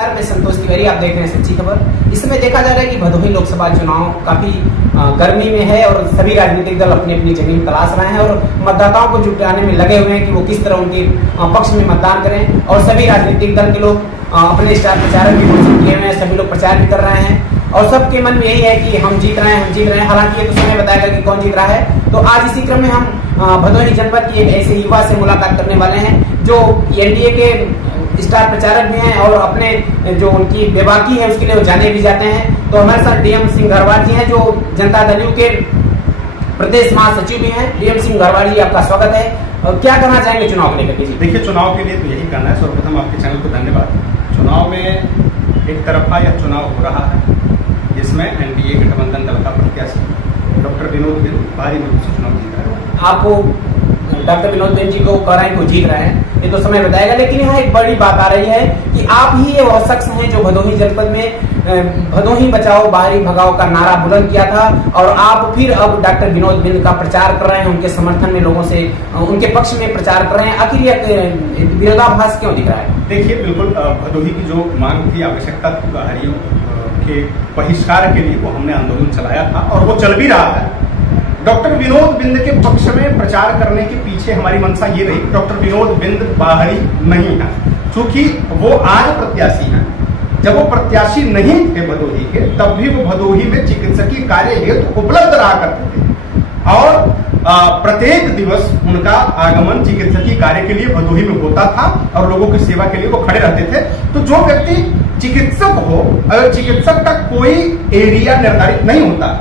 नमस्कार, मैं संतोष तिवारी, आप देख रहे हैं सच्ची खबर। इस समय देखा जा रहा है कि भदोही लोकसभा चुनाव काफी गर्मी में है और सभी राजनीतिक दल अपनी अपनी जगह तलाश रहे हैं और मतदाताओं को जुटाने में लगे हुए हैं कि वो किस तरह उनके पक्ष में मतदान करें। और सभी राजनीतिक दल के लोग अपने स्टार प्रचारक भी घोषित किए हुए हैं, सभी लोग प्रचार भी कर रहे हैं और सबके मन में यही है कि हम जीत रहे हैं। हालांकि ये तो समय बताएगा कि कौन जीत रहा है। तो आज इसी क्रम में हम भदोही जनपद की एक ऐसे युवा से मुलाकात करने वाले हैं जो एनडीए के स्टार प्रचारक भी हैं और अपने जो उनकी बेबाकी है उसके लिए वो जाने भी जाते हैं। तो हमारे साथ डीएम सिंह घरवाल जी हैं जो जनता दल यू के प्रदेश महासचिव भी हैं। डीएम सिंह घरवाल जी, आपका स्वागत है। और क्या कहना चाहेंगे चुनाव को लेकर? देखिए, चुनाव के लिए तो यही कहना है। सर्वप्रथम आपके चैनल को धन्यवाद। चुनाव में एक तरफा यह चुनाव हो रहा है जिसमें एनडीए गठबंधन दल का प्रत्याशी डॉक्टर विनोद बिंद भारी मत से चुनाव जीत रहे हैं। आपको डॉक्टर विनोद बिंद जी को कह रहे हैं कि जीत रहे हैं, ये तो समय बताएगा। लेकिन यहाँ एक बड़ी बात आ रही है कि आप ही ये वह शख्स हैं जो भदोही जनपद में भदोही बचाओ बाहरी भगाओ का नारा बुलंद किया था और आप फिर अब डॉक्टर विनोद बिंद का प्रचार कर रहे हैं, उनके समर्थन में लोगों से उनके पक्ष में प्रचार कर रहे हैं। आखिर ये विरोधाभास क्यों दिख रहा है? देखिए, बिल्कुल भदोही की जो मांग थी, आवश्यकता थी बाहरियों के बहिष्कार के लिए, वो हमने आंदोलन चलाया था और वो चल भी रहा है। डॉक्टर विनोद बिंद के पक्ष में प्रचार करने के पीछे हमारी मंशा ये रही, डॉक्टर विनोद बिंद बाहरी नहीं है, क्योंकि वो आज प्रत्याशी हैं। जब वो प्रत्याशी नहीं थे भदोही के, तब भी वो भदोही में चिकित्सकीय कार्य हेतु उपलब्ध रहा करते थे और प्रत्येक दिवस उनका आगमन चिकित्सकीय कार्य के लिए भदोही में होता था और लोगों की सेवा के लिए वो खड़े रहते थे। तो जो व्यक्ति चिकित्सक हो, अगर चिकित्सक का कोई एरिया निर्धारित नहीं होता,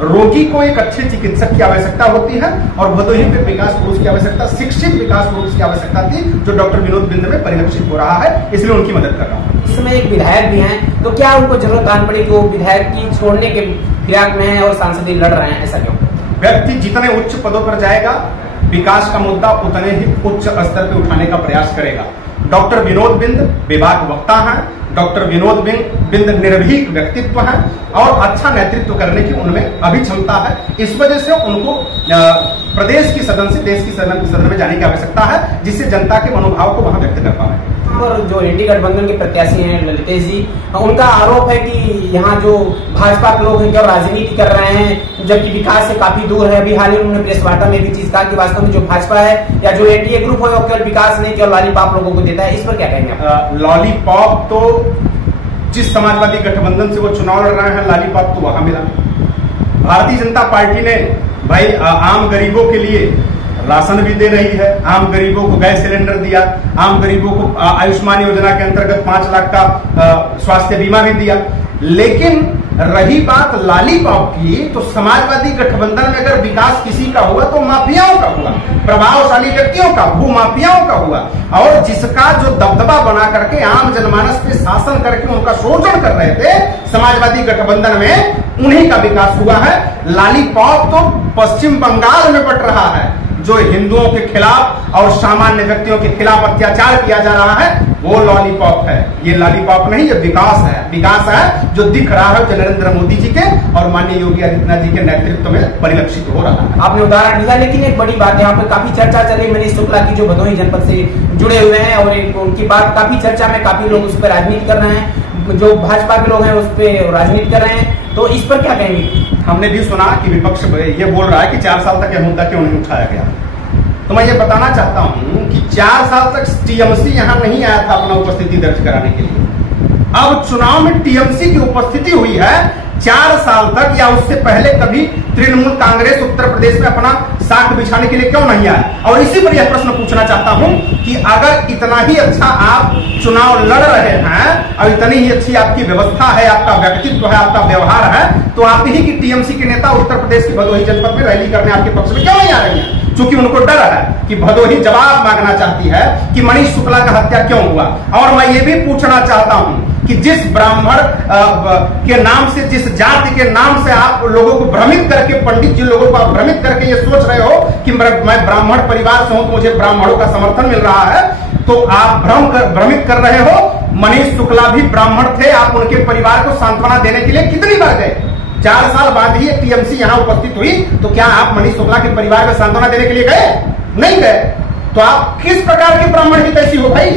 रोगी को एक अच्छे चिकित्सक की आवश्यकता होती है और भदोही में विकास पुरुष की आवश्यकता, शिक्षित विकास पुरुष की आवश्यकता थी, जो डॉक्टर विनोद बिंद में परिलक्षित हो रहा है। इसलिए उनकी मदद कर रहा हूँ। इस समय एक विधायक भी हैं, तो क्या उनको जरूरत आन पड़ी कि वो विधायक की छोड़ने के फिराक में है और सांसदीय लड़ रहे हैं? ऐसा क्यों? व्यक्ति जितने उच्च पदों पर जाएगा, विकास का मुद्दा उतने ही उच्च स्तर पर उठाने का प्रयास करेगा। डॉक्टर विनोद बिंद बेबाक वक्ता है, डॉक्टर विनोद बिंद निर्भीक व्यक्तित्व है और अच्छा नेतृत्व करने की उनमें अभी क्षमता है। इस वजह से उनको प्रदेश की सदन से देश की सदन में जाने की आवश्यकता है, जिससे जनता के मनोभाव को वहां व्यक्त कर पाए। और जो एनडीए गठबंधन के प्रत्याशी हैं ललितेश जी, उनका आरोप है कि यहाँ जो भाजपा के लोग हैं क्या राजनीति कर रहे हैं, जबकि विकास से काफी दूर है। अभी हाल ही उन्होंने प्रेस वार्ता में भी चीज कहा कि वास्तव में जो भाजपा है या जो एनडीए ग्रुप है वो केवल विकास नहीं केवल लॉलीपॉप लोगों को देता है। इस पर क्या कहेंगे? लॉलीपॉप तो जिस समाजवादी गठबंधन से वो चुनाव लड़ रहे हैं, लॉलीपॉप तो वहां मिला। भारतीय जनता पार्टी ने भाई आम गरीबों के लिए राशन भी दे रही है, आम गरीबों को गैस सिलेंडर दिया, आम गरीबों को आयुष्मान योजना के अंतर्गत 5 लाख का स्वास्थ्य बीमा भी दिया। लेकिन रही बात लॉलीपॉप की, तो समाजवादी गठबंधन में अगर विकास किसी का हुआ तो माफियाओं का हुआ, प्रभावशाली व्यक्तियों का, भूमाफियाओं का हुआ। और जिसका जो दबदबा बना करके आम जनमानस पे शासन करके उनका शोषण कर रहे थे समाजवादी गठबंधन में, उन्हीं का विकास हुआ है। लॉलीपॉप तो पश्चिम बंगाल में बट रहा है, जो हिंदुओं के खिलाफ और सामान्य व्यक्तियों के खिलाफ अत्याचार किया जा रहा है, वो लॉलीपॉप है। ये लॉलीपॉप नहीं, ये विकास है। विकास है जो दिख रहा है, जो नरेंद्र मोदी जी के और माननीय योगी आदित्यनाथ जी के नेतृत्व में परिलक्षित हो रहा है। आपने उदाहरण दिया, लेकिन एक बड़ी बात यहाँ पे काफी चर्चा चल रही मनीष शुक्ला की, जो भदोही जनपद से जुड़े हुए हैं और उनकी बात काफी चर्चा में, काफी लोग उस पर राजनीति कर रहे हैं, जो भाजपा के लोग हैं उस पर राजनीति कर रहे हैं। तो इस पर क्या कहेंगे? हमने भी सुना कि विपक्ष ये बोल रहा है कि 4 साल तक यह मुद्दा क्यों नहीं उठाया गया। तो मैं ये बताना चाहता हूं कि 4 साल तक टीएमसी यहां नहीं आया था अपना उपस्थिति दर्ज कराने के लिए। अब चुनाव में टीएमसी की उपस्थिति हुई है। 4 साल तक या उससे पहले कभी तृणमूल कांग्रेस उत्तर प्रदेश में अपना साख बिछाने के लिए क्यों नहीं आया? और इसी पर यह प्रश्न पूछना चाहता हूं कि अगर इतना ही अच्छा आप चुनाव लड़ रहे हैं और इतनी ही अच्छी आपकी व्यवस्था है, आपका व्यक्तित्व है, आपका व्यवहार है, तो आप ही की टीएमसी के नेता उत्तर प्रदेश की भदोही जनपद में रैली करने आपके पक्ष में क्यों नहीं आ रहे हैं? क्योंकि उनको डर है कि भदोही जवाब मांगना चाहती है कि मनीष शुक्ला का हत्या क्यों हुआ। और मैं ये भी पूछना चाहता हूं कि जिस ब्राह्मण के नाम से, जिस जाति के नाम से आप लोगों को भ्रमित करके, पंडित जी लोगों को आप भ्रमित करके ये सोच रहे हो कि मैं ब्राह्मण परिवार से हूं तो मुझे ब्राह्मणों का समर्थन मिल रहा है, तो आप भ्रमित कर रहे हो। मनीष शुक्ला भी ब्राह्मण थे, आप उनके परिवार को सांत्वना देने के लिए कितनी बार गए? 4 साल बाद ही टीएमसी यहां उपस्थित हुई, तो क्या आप मनीष शुक्ला के परिवार में सांत्वना देने के लिए गए? नहीं गए। तो आप किस प्रकार के ब्राह्मण हितैषी हो भाई?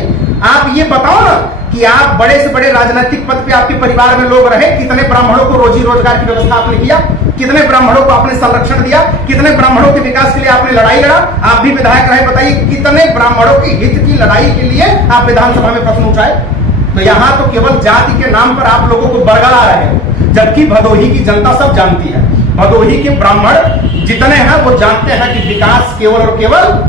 आप ये बताओ ना कि आप बड़े से बड़े राजनीतिक पद पे आपके परिवार में लोग रहे, कितने ब्राह्मणों को रोजी रोजगार की व्यवस्था आपने किया, कितने ब्राह्मणों को आपने संरक्षण दिया, कितने ब्राह्मणों के विकास के लिए आपने लड़ाई लड़ा। आप भी विधायक रहे, बताइए कितने ब्राह्मणों के हित की लड़ाई के लिए आप विधानसभा में प्रश्न उठाए। तो यहाँ तो केवल जाति के नाम पर आप लोगों को बरगला रहे हो, जबकि भदोही की जनता सब जानती है, भदोही के ब्राह्मण जितने हैं वो जानते हैं कि विकास केवल और केवल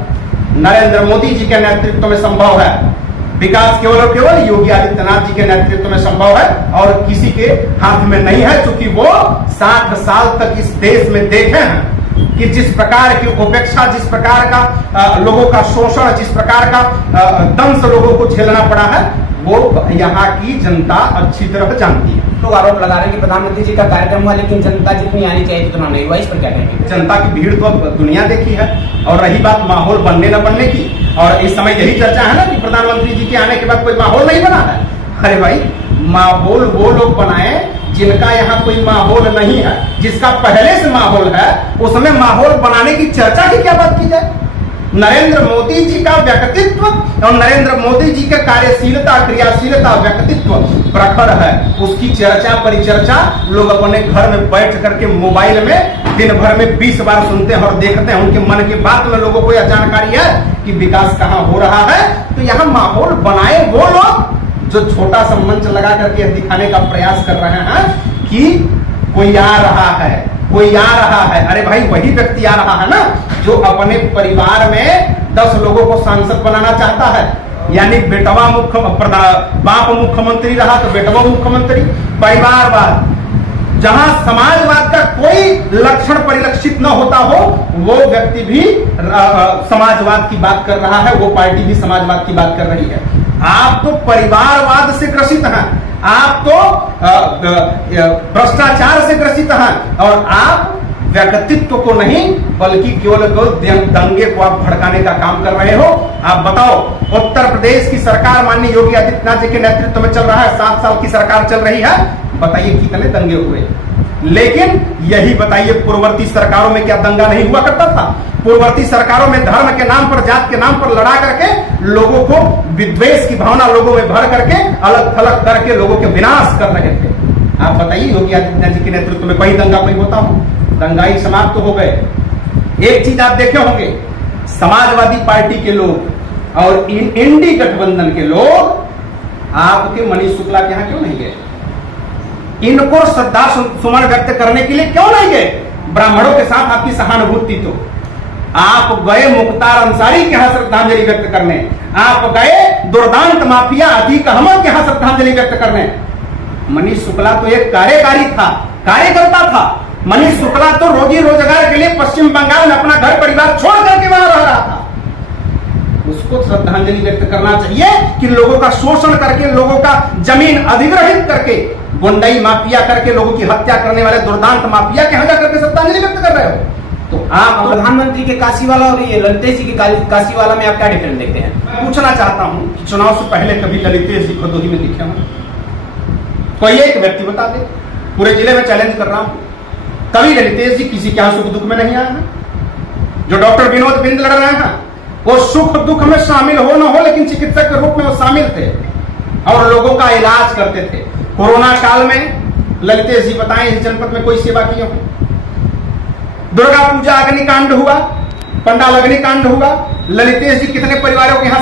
नरेंद्र मोदी जी के नेतृत्व में संभव है, विकास केवल और केवल योगी आदित्यनाथ जी के नेतृत्व में संभव है और किसी के हाथ में नहीं है। क्योंकि वो 60 साल तक इस देश में देखे हैं कि जिस प्रकार की उपेक्षा, जिस प्रकार का लोगों का शोषण, जिस प्रकार का दंश लोगों को झेलना पड़ा है, वो यहाँ की जनता अच्छी तरह जानती है। लोग आरोप लगा रहे हैं कि प्रधानमंत्री जी का कार्यक्रम हुआ लेकिन जनता जितनी आनी चाहिए उतना नहीं हुआ, इस पर क्या कहेंगे? जनता की भीड़ तो अब दुनिया देखी है। और रही बात माहौल बनने न बनने की, और इस समय यही चर्चा है ना कि प्रधानमंत्री जी के आने के बाद कोई माहौल नहीं बना है। अरे भाई, माहौल वो लोग बनाए जिनका यहाँ कोई माहौल नहीं है, जिसका पहले से माहौल है, उसमें माहौल बनाने की चर्चा की क्या बात की जाए। नरेंद्र मोदी जी का व्यक्तित्व और नरेंद्र मोदी जी का कार्यशीलता, क्रियाशीलता, व्यक्तित्व प्रखर है। उसकी चर्चा परिचर्चा लोग अपने घर में बैठ करके मोबाइल में दिन भर में 20 बार सुनते हैं और देखते हैं। उनके मन की बात में लोगों को यह जानकारी है कि विकास कहाँ हो रहा है। तो यहाँ माहौल बनाए वो लोग जो छोटा सा मंच लगा करके दिखाने का प्रयास कर रहे हैं कि कोई आ रहा है, कोई आ रहा है। अरे भाई, वही व्यक्ति आ रहा है ना जो अपने परिवार में 10 लोगों को सांसद बनाना चाहता है। यानी बेटवा बाप मुख्यमंत्री रहा तो बेटवा मुख्यमंत्री। परिवारवाद, जहां समाजवाद का कोई लक्षण परिलक्षित न होता हो, वो व्यक्ति भी समाजवाद की बात कर रहा है, वो पार्टी भी समाजवाद की बात कर रही है। आप तो परिवारवाद से ग्रसित हैं, आप तो भ्रष्टाचार से ग्रसित हैं, और आप व्यक्तित्व को नहीं बल्कि केवल दंगे को आप भड़काने का काम कर रहे हो। आप बताओ, उत्तर प्रदेश की सरकार माननीय योगी आदित्यनाथ जी के नेतृत्व में चल रहा है, 7 साल की सरकार चल रही है, बताइए कितने दंगे हुए। लेकिन यही बताइए, पूर्ववर्ती सरकारों में क्या दंगा नहीं हुआ करता था? पूर्ववर्ती सरकारों में धर्म के नाम पर, जात के नाम पर लड़ा करके लोगों को विद्वेष की भावना लोगों में भर करके अलग थलग करके लोगों के विनाश कर रहे थे। आप बताइए, योगी आदित्यनाथ जी के नेतृत्व में कहीं दंगा कोई होता हो? दंगाई समाप्त तो हो गए। एक चीज आप देखे होंगे, समाजवादी पार्टी के लोग और इंडी गठबंधन के लोग आपके मनीष शुक्ला के यहां क्यों नहीं गए? इनको श्रद्धा सुमन व्यक्त करने के लिए क्यों नहीं गए? ब्राह्मणों के साथ आपकी सहानुभूति तो आप गए मुख्तार अंसारी के यहां श्रद्धांजलि व्यक्त करने, आप गए दुर्दांत माफिया अतीक अहमद के यहां श्रद्धांजलि व्यक्त करने। मनीष शुक्ला तो एक कार्यकारी था, कार्यकर्ता था। मनीष शुक्ला तो रोजी रोजगार के लिए पश्चिम बंगाल में अपना घर परिवार छोड़ करके वहां रह रहा था। उसको श्रद्धांजलि व्यक्त करना चाहिए कि लोगों का शोषण करके, लोगों का जमीन अधिग्रहित करके, गुंडई माफिया करके लोगों की हत्या करने वाले दुर्दांत माफिया के यहां जाकर श्रद्धांजलि व्यक्त कर रहे हो। तो आप प्रधानमंत्री के काशीवाला और ये ललितेश जी के काशीवाला में आप क्या डिफरेंस देखते हैं? मैं पूछना चाहता हूं कि चुनाव से पहले कभी ललितेश जी भदोही में दिखे हों? कोई एक व्यक्ति बता दे, पूरे जिले में चैलेंज कर रहा हूं। कभी ललितेश जी किसी के यहां सुख दुख में नहीं आए हैं? जो डॉक्टर विनोद बिंद लड़ रहे हैं वो सुख दुख में शामिल हो न हो, लेकिन चिकित्सक के रूप में वो शामिल थे और लोगों का इलाज करते थे। कोरोना काल में ललितेश जी बताएं इस जनपद में कोई सेवा की हो? दुर्गा पूजा अग्निकांड हुआ, पंडाल अग्निकांड हुआ, ललितेश जी कितने परिवारों के यहाँ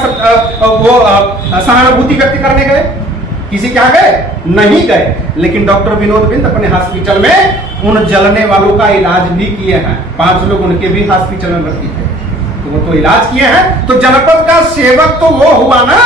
सहानुभूति व्यक्त करने गए? किसी के यहाँ गए? नहीं गए। लेकिन डॉक्टर विनोद बिंद अपने हॉस्पिटल में उन जलने वालों का इलाज भी किए हैं। 5 लोग उनके भी हॉस्पिटल में भर्ती थे, तो वो तो इलाज किए हैं। तो जनपद का सेवक तो वो हुआ ना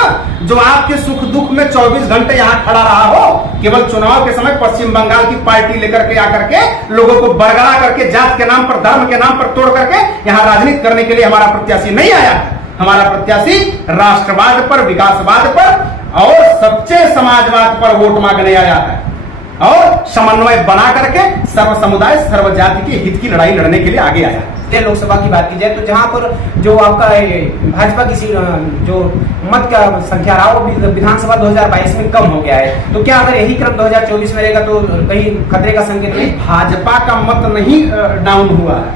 जो आपके सुख दुख में 24 घंटे यहाँ खड़ा रहा हो। केवल चुनाव के समय पश्चिम बंगाल की पार्टी लेकर के आकर के लोगों को बरगला करके, जात के नाम पर, धर्म के नाम पर तोड़ करके यहाँ राजनीति करने के लिए हमारा प्रत्याशी नहीं आया है। हमारा प्रत्याशी राष्ट्रवाद पर, विकासवाद पर और सच्चे समाजवाद पर वोट मांगने आया है और समन्वय बना करके सर्व समुदाय, सर्व जाति के हित की लड़ाई लड़ने के लिए आगे आया है। लोकसभा की बात की जाए तो जहां पर जो आपका भाजपा की जो मत का संख्या रहा वो विधानसभा 2022 में कम हो गया है, तो क्या अगर यही क्रम 2024 में रहेगा तो कहीं खतरे का संकेत नहीं? भाजपा का मत नहीं डाउन हुआ है,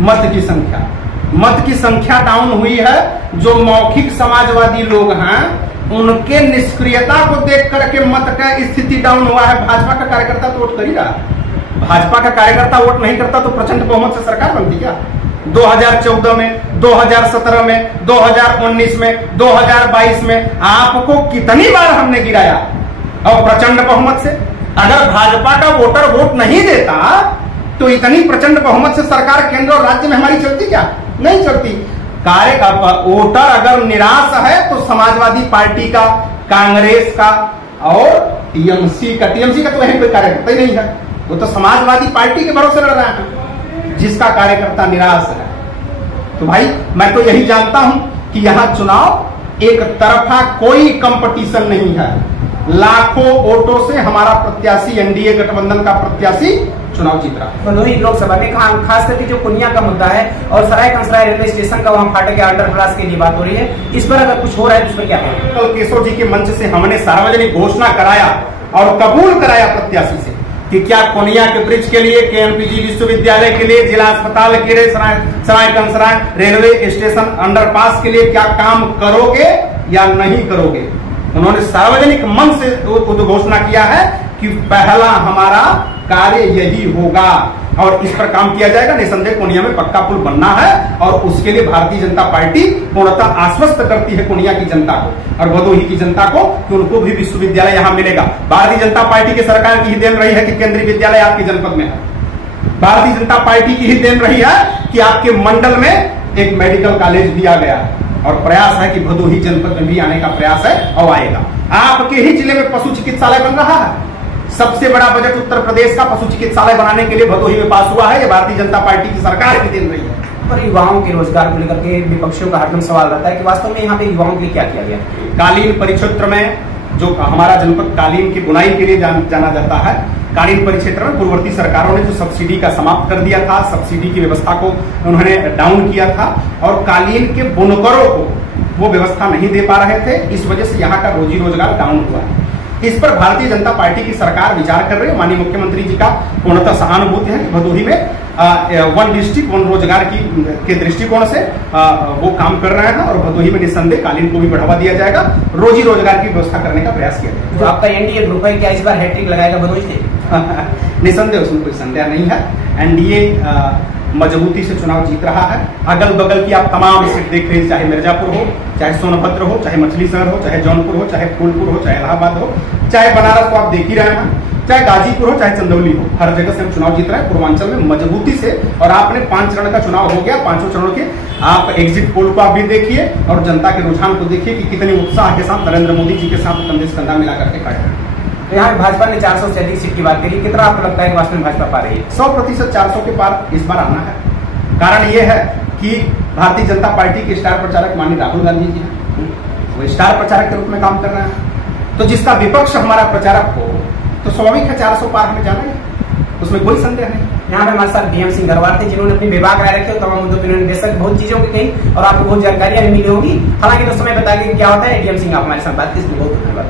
मत की संख्या डाउन हुई है। जो मौखिक समाजवादी लोग हैं उनके निष्क्रियता को देख करके मत का स्थिति डाउन हुआ है। भाजपा का कार्यकर्ता तो वोट कर ही रहा, भाजपा का कार्यकर्ता वोट नहीं करता तो प्रचंड बहुमत से सरकार बनती क्या? 2014 में, 2017 में, 2019 में, 2022 में आपको कितनी बार हमने गिराया और प्रचंड बहुमत से। अगर भाजपा का वोटर वोट नहीं देता तो इतनी प्रचंड बहुमत से सरकार केंद्र और राज्य में हमारी चलती क्या? नहीं चलती। वोटर अगर निराश है तो समाजवादी पार्टी का, कांग्रेस का और टीएमसी का तो वहीं कोई कार्यकर्ता ही नहीं है, वो तो समाजवादी पार्टी के भरोसे लड़ रहा है जिसका कार्यकर्ता निराश है। तो भाई मैं तो यही जानता हूं कि यहां चुनाव एक तरफा कोई कंपटीशन नहीं है। लाखों वोटों से हमारा प्रत्याशी, एनडीए गठबंधन का प्रत्याशी चुनाव जीत रहा। भदोही लोकसभा में खास करके जो कुनिया का मुद्दा है और सराय कंसराय रेलवे स्टेशन का वहां फाटक के अंडरपास के लिए बात हो रही है, इस पर अगर कुछ हो रहा है तो इस पर क्या है? कल केशव जी के मंच से हमने सार्वजनिक घोषणा कराया और कबूल कराया प्रत्याशी से कि क्या कोनिया के ब्रिज के लिए, केएमपीजी विश्वविद्यालय के लिए, जिला अस्पताल के लिए, सराय कंसराय रेलवे स्टेशन अंडरपास के लिए क्या काम करोगे या नहीं करोगे? उन्होंने सार्वजनिक मंच से घोषणा किया है कि पहला हमारा कार्य यही होगा और इस पर काम किया जाएगा। निसंदेह कोनिया में पक्का पुल बनना है और उसके लिए भारतीय जनता पार्टी पूर्णतः आश्वस्त करती है कोनिया की जनता को और भदोही की जनता को कि उनको भी विश्वविद्यालय यहां मिलेगा। भारतीय जनता पार्टी की सरकार की ही देन रही है कि केंद्रीय विद्यालय आपकी जनपद में है। भारतीय जनता पार्टी की ही देन रही है कि आपके मंडल में एक मेडिकल कॉलेज दिया गया है और प्रयास है कि भदोही जनपद में भी आने का प्रयास है और आएगा। आपके ही जिले में पशु चिकित्सालय बन रहा है। सबसे बड़ा बजट उत्तर प्रदेश का पशु चिकित्सालय बनाने के लिए भदोही में पास हुआ है। ये भारतीय जनता पार्टी की सरकार की देन रही है। पर युवाओं के रोजगार को लेकर के विपक्षियों का हरदम सवाल रहता है कि वास्तव में यहाँ पे युवाओं के लिए क्या किया गया? कालीन परिक्षेत्र में जो हमारा जनपद कालीन की बुनाई के लिए जाना जाता है, कालीन परिक्षेत्र में पूर्ववर्ती सरकारों ने जो सब्सिडी का समाप्त कर दिया था, सब्सिडी की व्यवस्था को उन्होंने डाउन किया था और कालीन के बुनकरों को वो व्यवस्था नहीं दे पा रहे थे। इस वजह से यहाँ का रोजी रोजगार डाउन हुआ है। इस पर भारतीय जनता पार्टी की सरकार विचार कर रही है। माननीय मुख्यमंत्री जी का पूर्णतः सहानुभूति है कि भदोही में वन डिस्ट्रिक्ट वन रोजगार के दृष्टिकोण से वो काम कर रहे हैं और भदोही में निसंदेह कालीन को भी बढ़ावा दिया जाएगा, रोजी रोजगार की व्यवस्था करने का प्रयास किया जाएगा। जो आपका एनडीए ग्रुप है क्या इस बार हैट्रिक लगाएगा भदोही से? निसंदेह उसमें कोई संदेह नहीं है। एनडीए मजबूती से चुनाव जीत रहा है। अगल बगल की आप तमाम सीट देख रहे हैं, चाहे मिर्जापुर हो, चाहे सोनभद्र हो, चाहे मछली शहर हो, चाहे जौनपुर हो, चाहे फूलपुर हो, चाहे इलाहाबाद हो, चाहे बनारस को आप देख ही रहे हैं, चाहे गाजीपुर हो, चाहे चंदौली हो, हर जगह से हम चुनाव जीत रहे हैं पूर्वांचल में मजबूती से। और आपने 5 चरण का चुनाव हो गया, 5 चरणों के आप एग्जिट पोल को आप भी देखिए और जनता के रुझान को देखिए कि कितने उत्साह के साथ नरेंद्र मोदी जी के साथ कंधे से कंधा मिला करके खड़े हैं। तो यहाँ भाजपा ने 400 से अधिक सीट की बात करी, कितना आपको लगता है कि वास्तव में भाजपा पा रही है? 100% 400 के पार इस बार आना है। कारण यह है कि भारतीय जनता पार्टी के स्टार प्रचारक माननीय राहुल गांधी जी हैं, वो स्टार प्रचारक के रूप में काम कर रहे हैं। तो जिसका विपक्ष हमारा प्रचारक हो तो स्वाभाविक है 400 पार हमें जाना है, उसमें कोई संदेह नहीं। यहाँ पे हमारे साथ डीएम सिंह गरवार थे जिन्होंने अपनी विभाग राय रखे और तमाम मुद्दों पर उन्होंने बेशक बहुत चीजों की कही और आपको बहुत जानकारियां भी मिली होगी। हालांकि तो समय बता के क्या होता है। डीएम सिंह आप हमारे साथ बात की, बहुत धन्यवाद।